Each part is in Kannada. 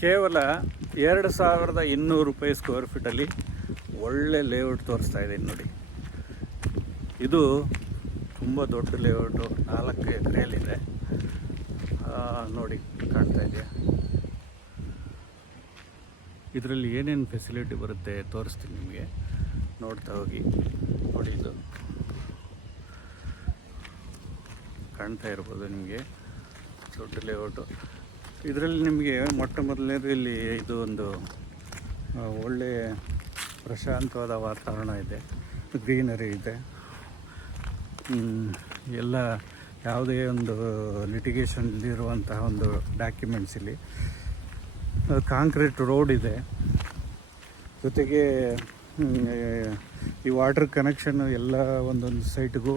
ಕೇವಲ 2200 ರೂಪಾಯಿ ಸ್ಕ್ವೇರ್ ಫೀಟಲ್ಲಿ ಒಳ್ಳೆ ಲೇಔಟ್ ತೋರಿಸ್ತಾ ಇದೆ ನೋಡಿ. ಇದು ತುಂಬ ದೊಡ್ಡ ಲೇಔಟು, 4 ಎಕರೆಯಲ್ಲಿದೆ ನೋಡಿ, ಕಾಣ್ತಾ ಇದೆಯಾ? ಇದರಲ್ಲಿ ಏನೇನು ಫೆಸಿಲಿಟಿ ಬರುತ್ತೆ ತೋರಿಸ್ತೀನಿ ನಿಮಗೆ, ನೋಡ್ತಾ ಹೋಗಿ. ನೋಡಿ, ಇದು ಕಾಣ್ತಾ ಇರ್ಬೋದು ನಿಮಗೆ, ದೊಡ್ಡ ಲೇಔಟು. ಇದರಲ್ಲಿ ನಿಮಗೆ ಮೊಟ್ಟ ಮೊದಲನೇದು ಇಲ್ಲಿ ಇದು ಒಂದು ಒಳ್ಳೆಯ ಪ್ರಶಾಂತವಾದ ವಾತಾವರಣ ಇದೆ, ಗ್ರೀನರಿ ಇದೆ, ಎಲ್ಲ ಯಾವುದೇ ಒಂದು ಲಿಟಿಗೇಷನ್ ಇರುವಂತಹ ಒಂದು ಡಾಕ್ಯುಮೆಂಟ್ಸ್ ಇಲ್ಲಿ. ಕಾಂಕ್ರೀಟ್ ರೋಡ್ ಇದೆ, ಜೊತೆಗೆ ಈ ವಾಟರ್ ಕನೆಕ್ಷನ್ ಎಲ್ಲ ಒಂದೊಂದು ಸೈಟ್ಗೂ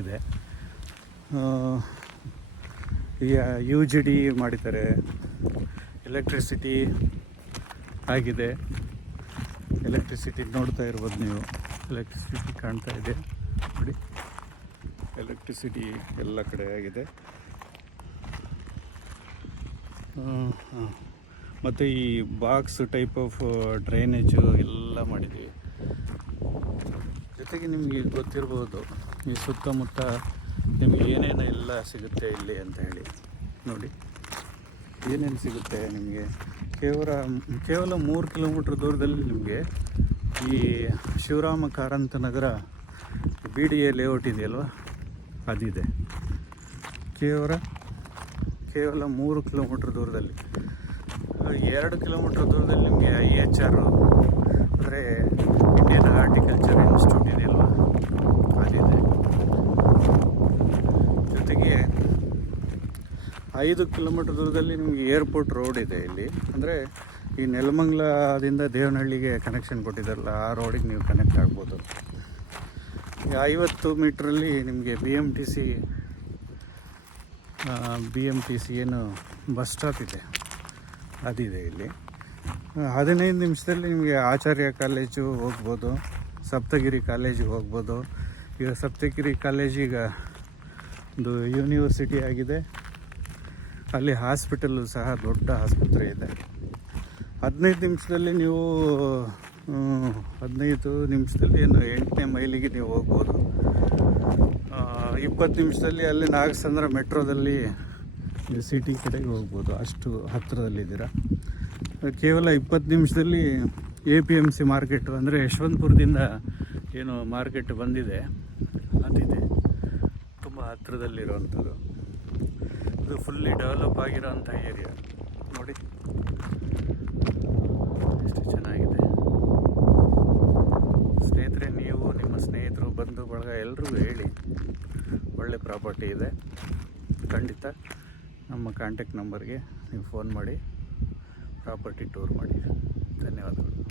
ಇದೆ. UGD ಮಾಡಿದ್ದಾರೆ, ಎಲೆಕ್ಟ್ರಿಸಿಟಿ ಆಗಿದೆ. ಎಲೆಕ್ಟ್ರಿಸಿಟಿ ನೋಡ್ತಾ ಇರ್ಬೋದು ನೀವು, ಎಲೆಕ್ಟ್ರಿಸಿಟಿ ಕಾಣ್ತಾ ಇದೆ ನೋಡಿ, ಎಲೆಕ್ಟ್ರಿಸಿಟಿ ಎಲ್ಲ ಕಡೆ ಆಗಿದೆ. ಮತ್ತು ಈ ಬಾಕ್ಸ್ ಟೈಪ್ ಆಫ್ ಡ್ರೈನೇಜು ಎಲ್ಲ ಮಾಡಿದ್ದೀವಿ. ಜೊತೆಗೆ ನಿಮಗೆ ಗೊತ್ತಿರ್ಬೋದು ಈ ಸುತ್ತಮುತ್ತ ನಿಮಗೆ ಏನೇನು ಎಲ್ಲ ಸಿಗುತ್ತೆ ಇಲ್ಲಿ ಅಂತ ಹೇಳಿ. ನೋಡಿ ಏನೇನು ಸಿಗುತ್ತೆ ನಿಮಗೆ. ಕೇವಲ 3 ಕಿಲೋಮೀಟ್ರ್ ದೂರದಲ್ಲಿ ನಿಮಗೆ ಈ ಶಿವರಾಮ ಕಾರಂತ ನಗರ BDA ಲೇಔಟ್ ಇದೆಯಲ್ವ, ಅದಿದೆ. ಕೇವಲ 3 ಕಿಲೋಮೀಟ್ರ್ ದೂರದಲ್ಲಿ. 2 ಕಿಲೋಮೀಟ್ರ್ ದೂರದಲ್ಲಿ ನಿಮಗೆ IHR ಅಂದರೆ ಇಂಡಿಯನ್ ಹಾರ್ಟಿಕಲ್ಚರ್ ಇನ್ಸ್ಟಿಟ್ಯೂಟ್ ಇದೆಯಲ್ವ, ಅದಿದೆ. ಜೊತೆಗೆ 5 ಕಿಲೋಮೀಟ್ರ್ ದೂರದಲ್ಲಿ ನಿಮಗೆ ಏರ್ಪೋರ್ಟ್ ರೋಡ್ ಇದೆ ಇಲ್ಲಿ. ಅಂದರೆ ಈ ನೆಲಮಂಗಲದಿಂದ ದೇವನಹಳ್ಳಿಗೆ ಕನೆಕ್ಷನ್ ಕೊಟ್ಟಿದ್ದಾರಲ್ಲ, ಆ ರೋಡಿಗೆ ನೀವು ಕನೆಕ್ಟ್ ಆಗ್ಬೋದು. 50 ಮೀಟ್ರಲ್ಲಿ ನಿಮಗೆ BMTC ಏನು ಬಸ್ ಸ್ಟಾಪ್ ಇದೆ, ಅದಿದೆ ಇಲ್ಲಿ. 15 ನಿಮಿಷದಲ್ಲಿ ನಿಮಗೆ ಆಚಾರ್ಯ ಕಾಲೇಜು ಹೋಗ್ಬೋದು, ಸಪ್ತಗಿರಿ ಕಾಲೇಜಿಗೆ ಹೋಗ್ಬೋದು. ಈಗ ಸಪ್ತಗಿರಿ ಕಾಲೇಜೀಗ ಒಂದು ಯೂನಿವರ್ಸಿಟಿ ಆಗಿದೆ, ಅಲ್ಲಿ ಹಾಸ್ಪಿಟಲ್ಲು ಸಹ ದೊಡ್ಡ ಆಸ್ಪತ್ರೆ ಇದೆ. 15 ನಿಮಿಷದಲ್ಲಿ ನೀವು 15 ನಿಮಿಷದಲ್ಲಿ 8ನೇ ಮೈಲಿಗೆ ನೀವು ಹೋಗ್ಬೋದು. 20 ನಿಮಿಷದಲ್ಲಿ ಅಲ್ಲಿ ನಾಗಸಂದ್ರ ಮೆಟ್ರೋದಲ್ಲಿ ಸಿಟಿ ಕಡೆಗೆ ಹೋಗ್ಬೋದು, ಅಷ್ಟು ಹತ್ತಿರದಲ್ಲಿದ್ದೀರಾ. ಕೇವಲ 20 ನಿಮಿಷದಲ್ಲಿ APMC ಮಾರ್ಕೆಟು ಅಂದರೆ ಯಶವಂತಪುರದಿಂದ ಏನು ಮಾರ್ಕೆಟ್ ಬಂದಿದೆ ಅದಿದೆ, ತುಂಬ ಹತ್ತಿರದಲ್ಲಿರುವಂಥದ್ದು. ಇದು ಫುಲ್ಲಿ ಡೆವಲಪ್ ಆಗಿರೋಂಥ ಏರಿಯಾ ನೋಡಿ, ಎಷ್ಟು ಚೆನ್ನಾಗಿದೆ. ಸ್ನೇಹಿತರೆ, ನೀವು ನಿಮ್ಮ ಸ್ನೇಹಿತರು ಬಂಧು ಬಳಗ ಎಲ್ರಿಗೂ ಹೇಳಿ, ಒಳ್ಳೆ ಪ್ರಾಪರ್ಟಿ ಇದೆ. ಖಂಡಿತ ನಮ್ಮ ಕಾಂಟ್ಯಾಕ್ಟ್ ನಂಬರ್ಗೆ ನೀವು ಫೋನ್ ಮಾಡಿ ಪ್ರಾಪರ್ಟಿ ಟೂರ್ ಮಾಡಿ. ಧನ್ಯವಾದಗಳು.